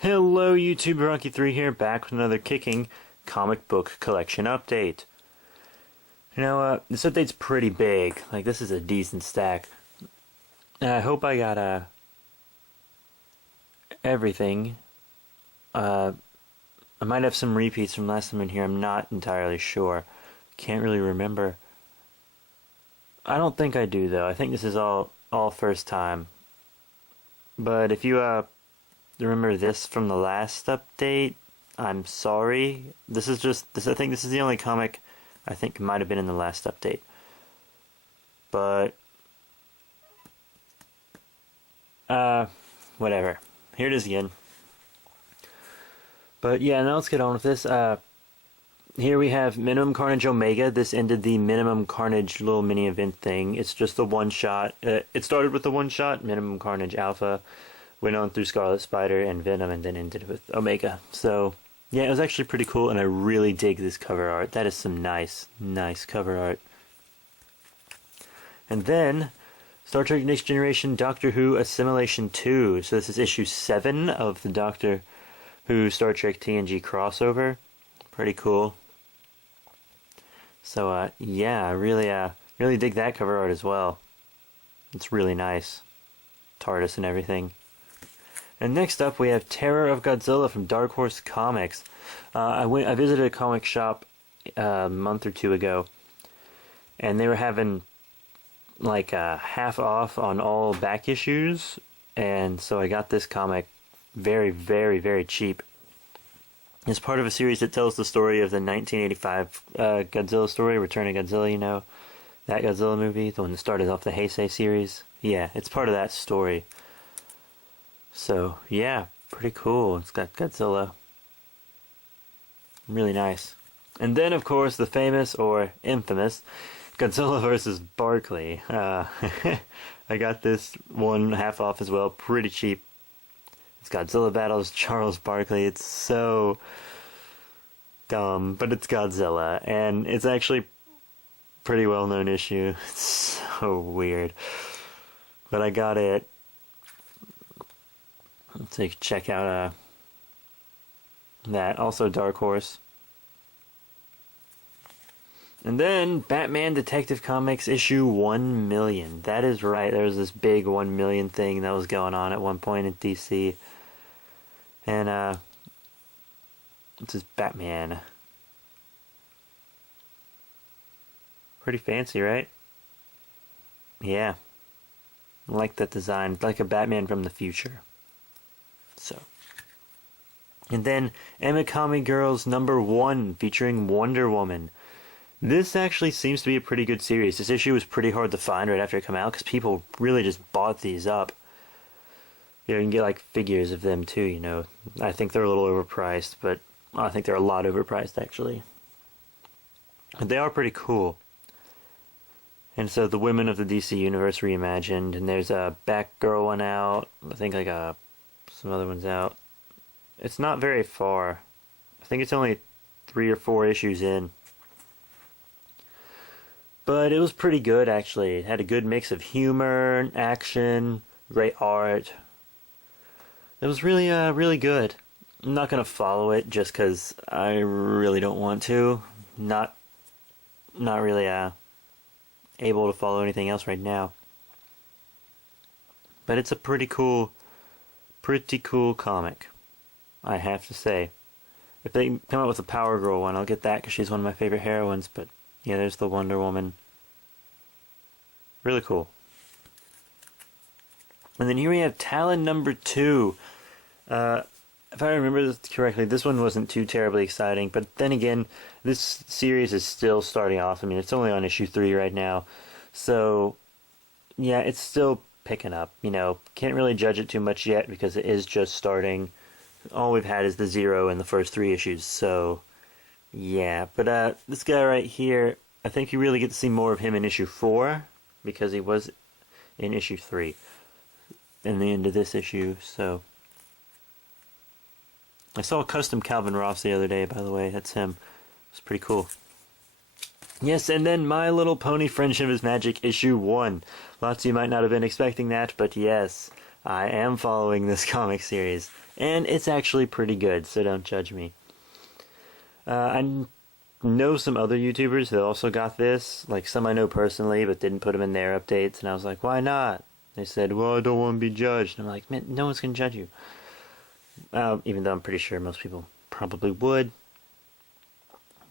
Hello YouTube, Rocky3 here, back with another kicking comic book collection update. This update's pretty big. Like, this is a decent stack. I hope I got everything. I might have some repeats from last time in here, I'm not entirely sure. Can't really remember. I don't think I do though. I think this is all first time. But if you remember this from the last update, I'm sorry. This is just this. I think this is the only comic I think might have been in the last update. But whatever. Here it is again. But yeah, now let's get on with this. Here we have Minimum Carnage Omega. This ended the Minimum Carnage little mini event thing. It's just the one shot. It started with the one shot, Minimum Carnage Alpha, went on through Scarlet Spider and Venom, and then ended with Omega. So yeah, it was actually pretty cool, and I really dig this cover art. That is some nice cover art. And then Star Trek Next Generation Doctor Who Assimilation 2. So this is issue 7 of the Doctor Who Star Trek TNG crossover. Pretty cool. So yeah, I really dig that cover art as well. It's really nice. TARDIS and everything. And next up we have Terror of Godzilla from Dark Horse Comics. I visited a comic shop a month or two ago, and they were having like half off on all back issues, and so I got this comic very cheap. It's part of a series that tells the story of the 1985 Godzilla story, Return of Godzilla, you know, that Godzilla movie, the one that started off the Heisei series. Yeah, it's part of that story. So, yeah, pretty cool. It's got Godzilla. Really nice. And then, of course, the famous, or infamous, Godzilla vs. Barkley. I got this one half off as well, pretty cheap. It's Godzilla battles Charles Barkley. It's so dumb, but it's Godzilla, and it's actually pretty well-known issue. It's so weird. But I got it. So check out that. Also Dark Horse. And then Batman Detective Comics issue 1 million. That is right. There was this big 1 million thing that was going on at one point in DC. And this is Batman. Pretty fancy, right? Yeah. I like that design. Like a Batman from the future. So. And then ame-comi Girls #1 featuring Wonder Woman. This actually seems to be a pretty good series. This issue was pretty hard to find right after it came out because people really just bought these up. You know, you can get like figures of them too, you know. I think they're a little overpriced, but I think they're a lot overpriced actually. But they are pretty cool. And so the Women of the DC Universe reimagined, and there's a Batgirl one out. I think like some other ones out. It's not very far. I think it's only 3 or 4 issues in. But it was pretty good actually. It had a good mix of humor, action, great art. It was really good. I'm not gonna follow it just because I really don't want to. Not really able to follow anything else right now. But it's a pretty cool comic, I have to say. If they come out with a Power Girl one, I'll get that because she's one of my favorite heroines. But yeah, there's the Wonder Woman. Really cool. And then here we have Talon #2. If I remember this correctly, this one wasn't too terribly exciting, but then again, this series is still starting off. I mean, it's only on issue 3 right now, so yeah, it's still picking up. You know, can't really judge it too much yet because it is just starting. All we've had is the 0 in the first 3 issues, so yeah. But this guy right here, I think you really get to see more of him in issue 4 because he was in issue 3 in the end of this issue, so. I saw a custom Calvin Ross the other day, by the way. That's him. It's pretty cool. Yes, and then My Little Pony Friendship is Magic issue 1. Lots of you might not have been expecting that, but yes, I am following this comic series. And it's actually pretty good, so don't judge me. I know some other YouTubers that also got this, like some I know personally, but didn't put them in their updates, and I was like, why not? They said, well, I don't want to be judged. And I'm like, man, no one's going to judge you. Even though I'm pretty sure most people probably would.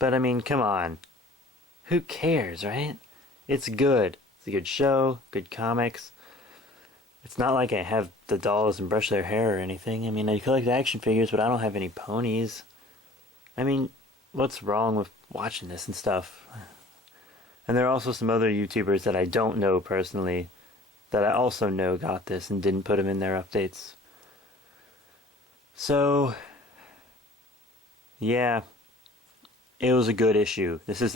But I mean, come on. Who cares, right? It's good. It's a good show, good comics. It's not like I have the dolls and brush their hair or anything. I mean, I collect action figures, but I don't have any ponies. I mean, what's wrong with watching this and stuff? And there are also some other YouTubers that I don't know personally that I also know got this and didn't put them in their updates. So, yeah, it was a good issue. This is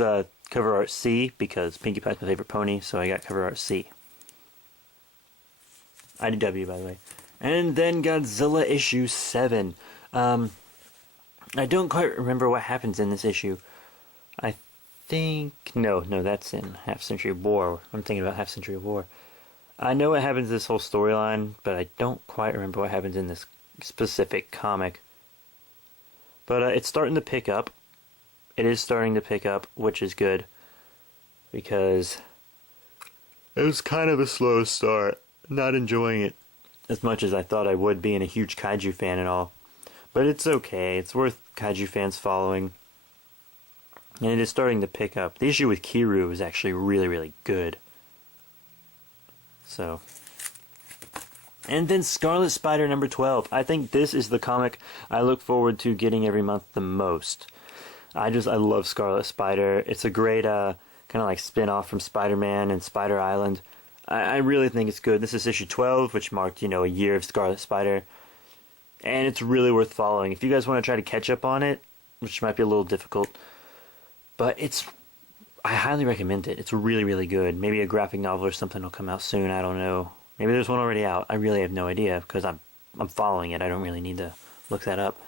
cover art C because Pinkie Pie's my favorite pony, so I got cover art C. IDW, by the way. And then Godzilla issue 7. I don't quite remember what happens in this issue. I think... No, that's in Half Century War. I'm thinking about Half Century War. I know what happens in this whole storyline, but I don't quite remember what happens in this specific comic. But it's starting to pick up. It is starting to pick up, which is good. Because it was kind of a slow start. Not enjoying it as much as I thought I would, being a huge kaiju fan and all. But it's okay. It's worth kaiju fans following. And it is starting to pick up. The issue with Kiru was actually really, really good. So. And then Scarlet Spider number 12. I think this is the comic I look forward to getting every month the most. I love Scarlet Spider. It's a great kind of like spin-off from Spider-Man and Spider Island. I really think it's good. This is issue 12, which marked, a year of Scarlet Spider. And it's really worth following. If you guys want to try to catch up on it, which might be a little difficult, but I highly recommend it. It's really, really good. Maybe a graphic novel or something will come out soon. I don't know. Maybe there's one already out. I really have no idea because I'm following it. I don't really need to look that up.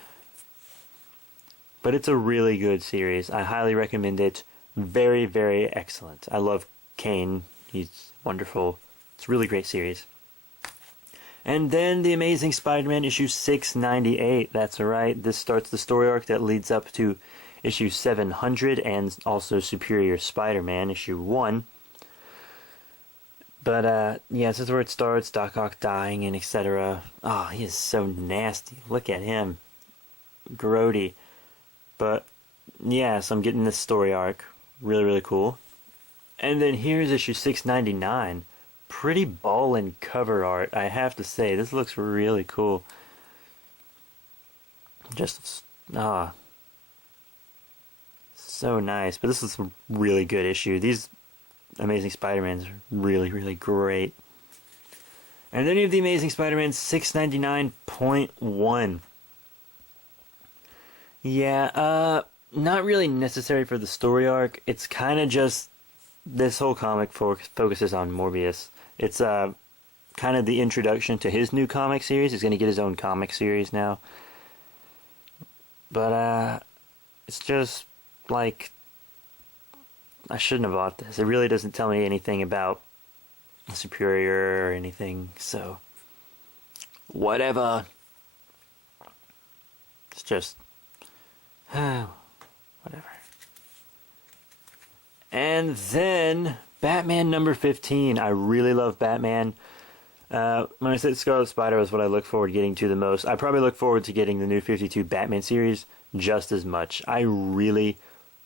But it's a really good series. I highly recommend it. Very, very excellent. I love Kane. He's wonderful. It's a really great series. And then The Amazing Spider-Man issue 698. That's right. This starts the story arc that leads up to issue 700 and also Superior Spider-Man issue 1. But, yeah, this is where it starts. Doc Ock dying and etc. Oh, he is so nasty. Look at him. Grody. But, yeah, so I'm getting this story arc. Really, really cool. And then here's issue 699. Pretty ballin' cover art, I have to say. This looks really cool. Just, so nice. But this is a really good issue. These Amazing Spider-Mans are really, really great. And then you have The Amazing Spider-Man 699.1. Yeah, not really necessary for the story arc. It's kind of just... This whole comic focuses on Morbius. It's kind of the introduction to his new comic series. He's going to get his own comic series now. But it's just like... I shouldn't have bought this. It really doesn't tell me anything about Superior or anything, so... Whatever. It's just... whatever. And then, Batman number 15. I really love Batman. When I said Scarlet Spider was what I look forward to getting to the most, I probably look forward to getting the new 52 Batman series just as much. I really,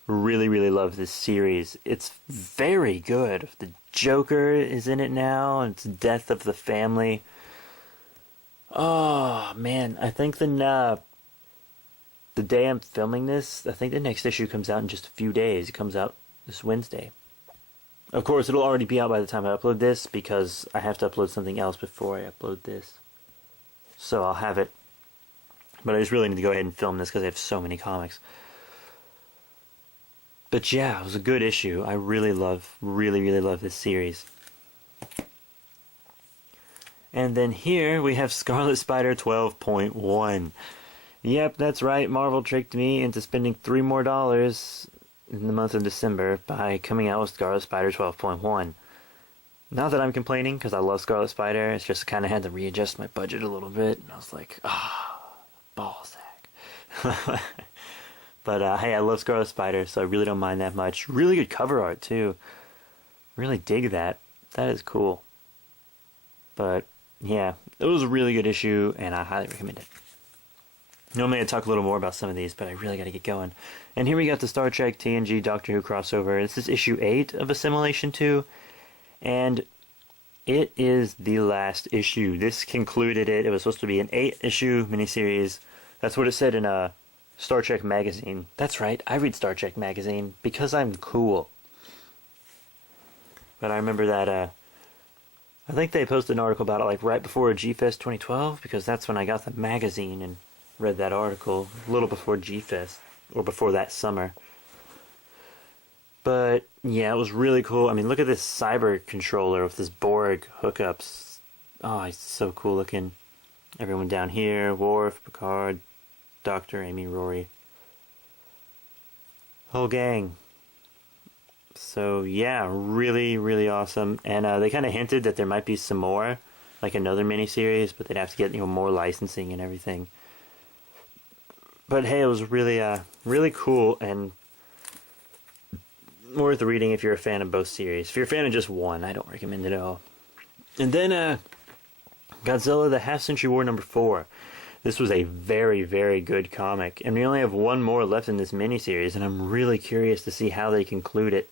really, really love this series. It's very good. The Joker is in it now, and it's Death of the Family. Oh, man. I think the day I'm filming this, I think the next issue comes out in just a few days. It comes out this Wednesday. Of course, it'll already be out by the time I upload this because I have to upload something else before I upload this. So I'll have it. But I just really need to go ahead and film this because I have so many comics. But yeah, it was a good issue. I really love this series. And then here we have Scarlet Spider 12.1. Yep, that's right. Marvel tricked me into spending $3 more in the month of December by coming out with Scarlet Spider 12.1. Not that I'm complaining, because I love Scarlet Spider. It's just kind of had to readjust my budget a little bit. And I was like, ball sack. But hey, I love Scarlet Spider, so I really don't mind that much. Really good cover art too. Really dig that. That is cool. But yeah, it was a really good issue, and I highly recommend it. Normally I'd talk a little more about some of these, but I really got to get going. And here we got the Star Trek TNG Doctor Who crossover. This is issue 8 of Assimilation 2, and it is the last issue. This concluded it. It was supposed to be an 8-issue miniseries. That's what it said in Star Trek magazine. That's right, I read Star Trek magazine because I'm cool. But I remember that, I think they posted an article about it like right before G-Fest 2012, because that's when I got the magazine and read that article, a little before G-Fest, or before that summer. But yeah, it was really cool. I mean, look at this cyber controller with this Borg hookups. Oh, it's so cool looking. Everyone down here, Worf, Picard, Doctor, Amy, Rory. Whole gang. So yeah, really, really awesome. And they kind of hinted that there might be some more, like another miniseries, but they'd have to get more licensing and everything. But hey, it was really, really cool and worth reading if you're a fan of both series. If you're a fan of just one, I don't recommend it at all. And then Godzilla: The Half-Century War #4. This was a very, very good comic, and we only have one more left in this miniseries, and I'm really curious to see how they conclude it.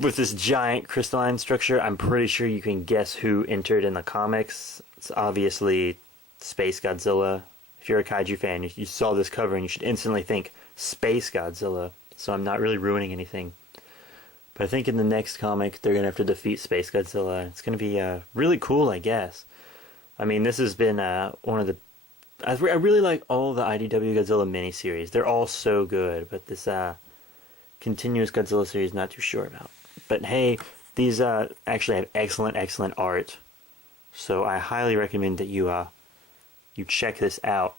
With this giant crystalline structure, I'm pretty sure you can guess who entered in the comics. It's obviously Space Godzilla. If you're a kaiju fan, you saw this cover and you should instantly think Space Godzilla. So I'm not really ruining anything. But I think in the next comic, they're going to have to defeat Space Godzilla. It's going to be really cool, I guess. I mean, this has been one of the... I really like all the IDW Godzilla miniseries. They're all so good, but this continuous Godzilla series, not too sure about. But hey, these actually have excellent, excellent art. So I highly recommend that you check this out.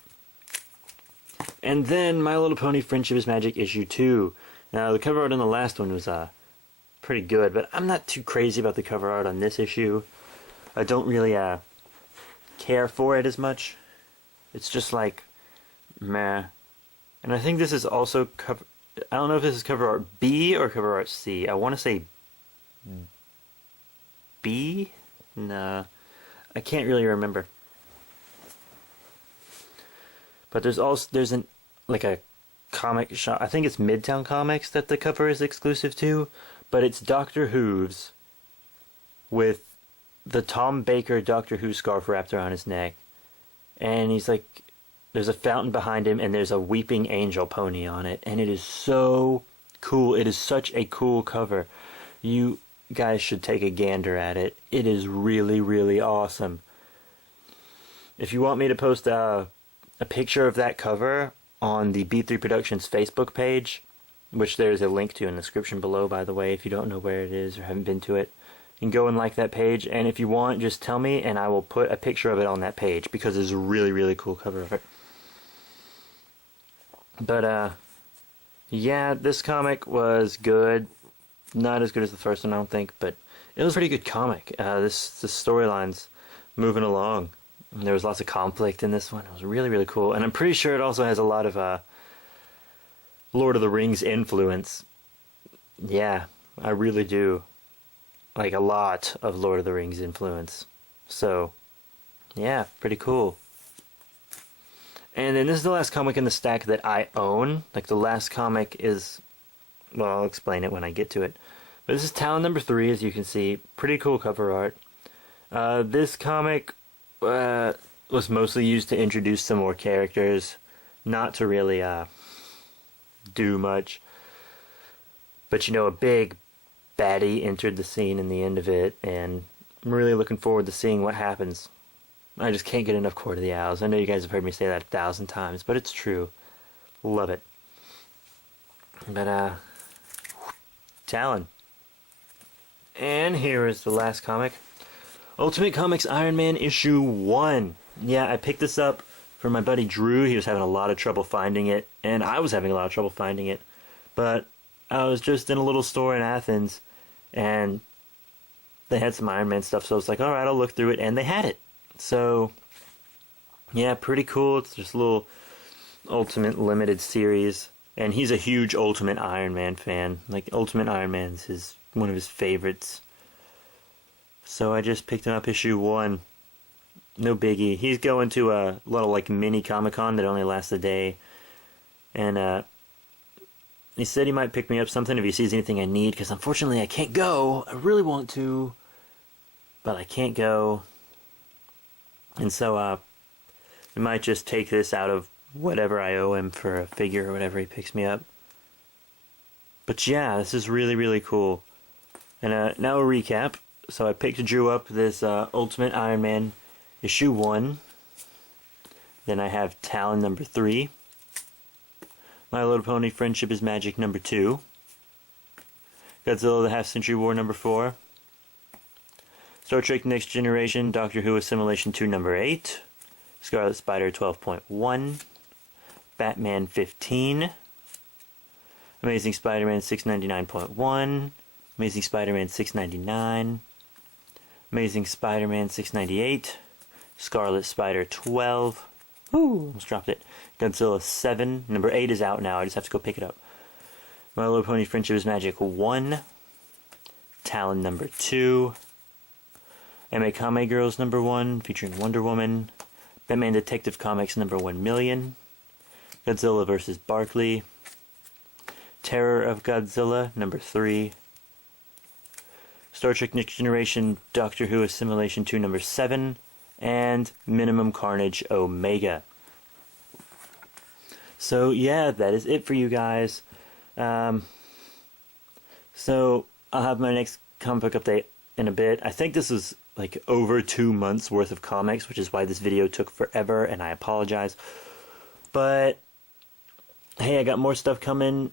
And then My Little Pony Friendship is Magic issue 2. Now, the cover art on the last one was pretty good, but I'm not too crazy about the cover art on this issue. I don't really care for it as much. It's just like, meh. And I think this is also cover... I don't know if this is cover art B or cover art C. I want to say B? Nah. I can't really remember. But there's a comic shop. I think it's Midtown Comics that the cover is exclusive to, but it's Doctor Who's with the Tom Baker Doctor Who scarf wrapped around his neck, and he's like, there's a fountain behind him, and there's a weeping angel pony on it, and it is so cool. It is such a cool cover. You guys should take a gander at it. It is really, really awesome. If you want me to post a picture of that cover on the B3 Productions Facebook page, which there's a link to in the description below, by the way, if you don't know where it is or haven't been to it. You can go and like that page, and if you want, just tell me, and I will put a picture of it on that page, because it's a really, really cool cover of it. But, yeah, this comic was good. Not as good as the first one, I don't think, but it was a pretty good comic. The storyline's moving along. And there was lots of conflict in this one. It was really, really cool. And I'm pretty sure it also has a lot of Lord of the Rings influence. Yeah, I really do. Like, a lot of Lord of the Rings influence. So, yeah, pretty cool. And then this is the last comic in the stack that I own. Like, the last comic is... Well, I'll explain it when I get to it. But this is Talon #3, as you can see. Pretty cool cover art. This comic was mostly used to introduce some more characters. Not to really do much. But, you know, a big baddie entered the scene in the end of it. And I'm really looking forward to seeing what happens. I just can't get enough Court of the Owls. I know you guys have heard me say that 1,000 times, but it's true. Love it. But, Talon. And here is the last comic. Ultimate Comics Iron Man issue 1. Yeah, I picked this up for my buddy Drew. He was having a lot of trouble finding it, and I was having a lot of trouble finding it. But I was just in a little store in Athens, and they had some Iron Man stuff, so I was like, alright, I'll look through it, and they had it. So, Yeah, pretty cool. It's just a little Ultimate Limited series. And he's a huge Ultimate Iron Man fan. Like, Ultimate Iron Man's one of his favorites. So I just picked him up issue 1. No biggie. He's going to a little, like, mini Comic-Con that only lasts a day. And, he said he might pick me up something if he sees anything I need, because unfortunately I can't go. I really want to, but I can't go. And so, I might just take this out of whatever I owe him for a figure or whatever he picks me up. But yeah, this is really, really cool. And now a recap. So I drew up this Ultimate Iron Man issue 1. Then I have Talon number 3. My Little Pony Friendship is Magic number 2. Godzilla the Half-Century War number 4. Star Trek Next Generation Doctor Who Assimilation 2 number 8. Scarlet Spider 12.1. Batman 15. Amazing Spider-Man 699.1. Amazing Spider-Man 699. Amazing Spider-Man 698. Scarlet Spider 12. Ooh, almost dropped it. Godzilla 7. Number 8 is out now. I just have to go pick it up. My Little Pony Friendship is Magic 1. Talon number 2. ame-comi Girls number 1, featuring Wonder Woman. Batman Detective Comics number 1,000,000. Godzilla vs. Barkley. Terror of Godzilla number 3. Star Trek Next Generation Doctor Who Assimilation 2 number 7. And Minimum Carnage Omega. So yeah, that is it for you guys. So I'll have my next comic book update in a bit. I think this is like over 2 months worth of comics, which is why this video took forever, and I apologize. But hey, I got more stuff coming.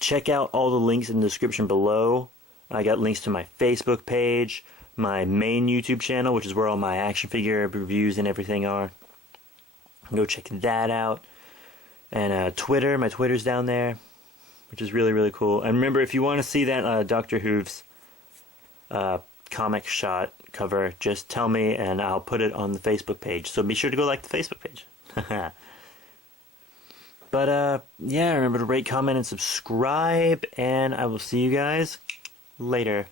Check out all the links in the description below. I got links to my Facebook page, my main YouTube channel, which is where all my action figure reviews and everything are. Go check that out. And Twitter, my Twitter's down there, which is really, really cool. And remember, if you want to see that Doctor Who's comic shot cover, just tell me and I'll put it on the Facebook page. So be sure to go like the Facebook page. But yeah, remember to rate, comment, and subscribe, and I will see you guys later.